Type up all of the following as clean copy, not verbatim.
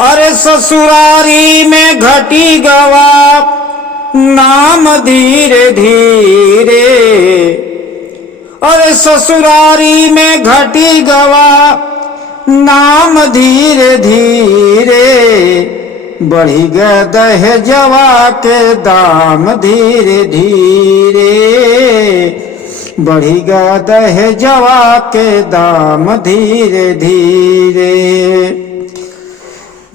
अरे ससुरारी में घटी गवा नाम धीरे धीरे। अरे ससुरारी में घटी गवा नाम धीरे धीरे। बढ़ी गए दहेजवा के दाम धीरे धीरे। बढ़ी गए दहेजवा के दाम धीरे धीरे।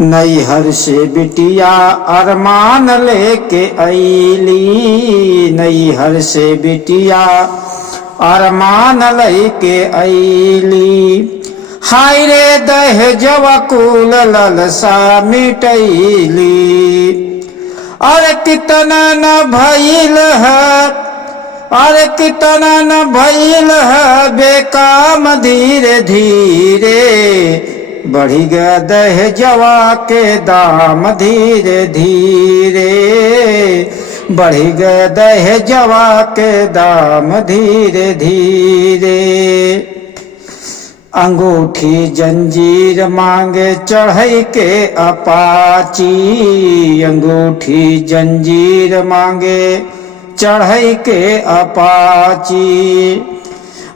नैहर से बिटिया अरमान लेके अईली। नैहर से बिटिया अरमान लेके अईली। हाय रे दहेजवा कुल ललसा मिटैली। अरे कितना न भइल है, अरे कितना न भइल है बेकाम धीरे धीरे। बढ़ी गया दहेजवा के दाम धीरे धीरे। बढ़ी गया दहेजवा के दाम धीरे धीरे। अंगूठी जंजीर मांगे चढ़ई के अपाची। अंगूठी जंजीर मांगे चढ़ई के अपाची।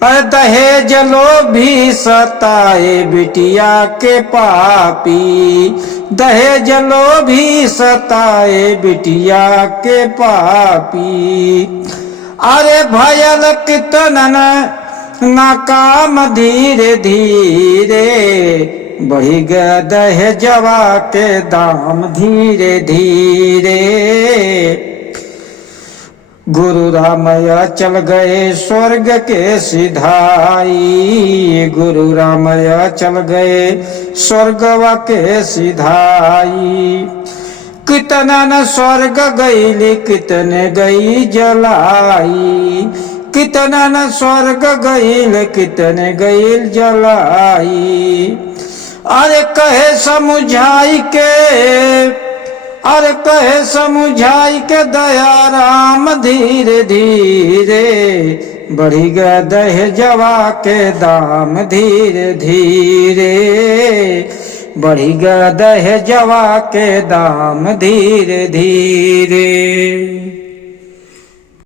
दहेज लोभी सताए बिटिया के पापी। दहेज लोभी सताए बिटिया के पापी। अरे भयल कितनन नाकाम धीरे धीरे। बढ़ी गया दहेजवा के दाम धीरे धीरे। गुरु रामया चल गए स्वर्ग के सिधाई। गुरु रामया चल गए स्वर्गवा के सिधाई। कितना न स्वर्ग गईली कितने गई जलाई। कितना न स्वर्ग गईल कितने गईल जलाई। अरे कहे समझाई के, अरे कहे समझाई के दया राम धीरे धीरे। बढ़ी गया दहेजवा के दाम धीरे धीरे। बढ़ी गया दहेजवा के दाम धीरे धीरे।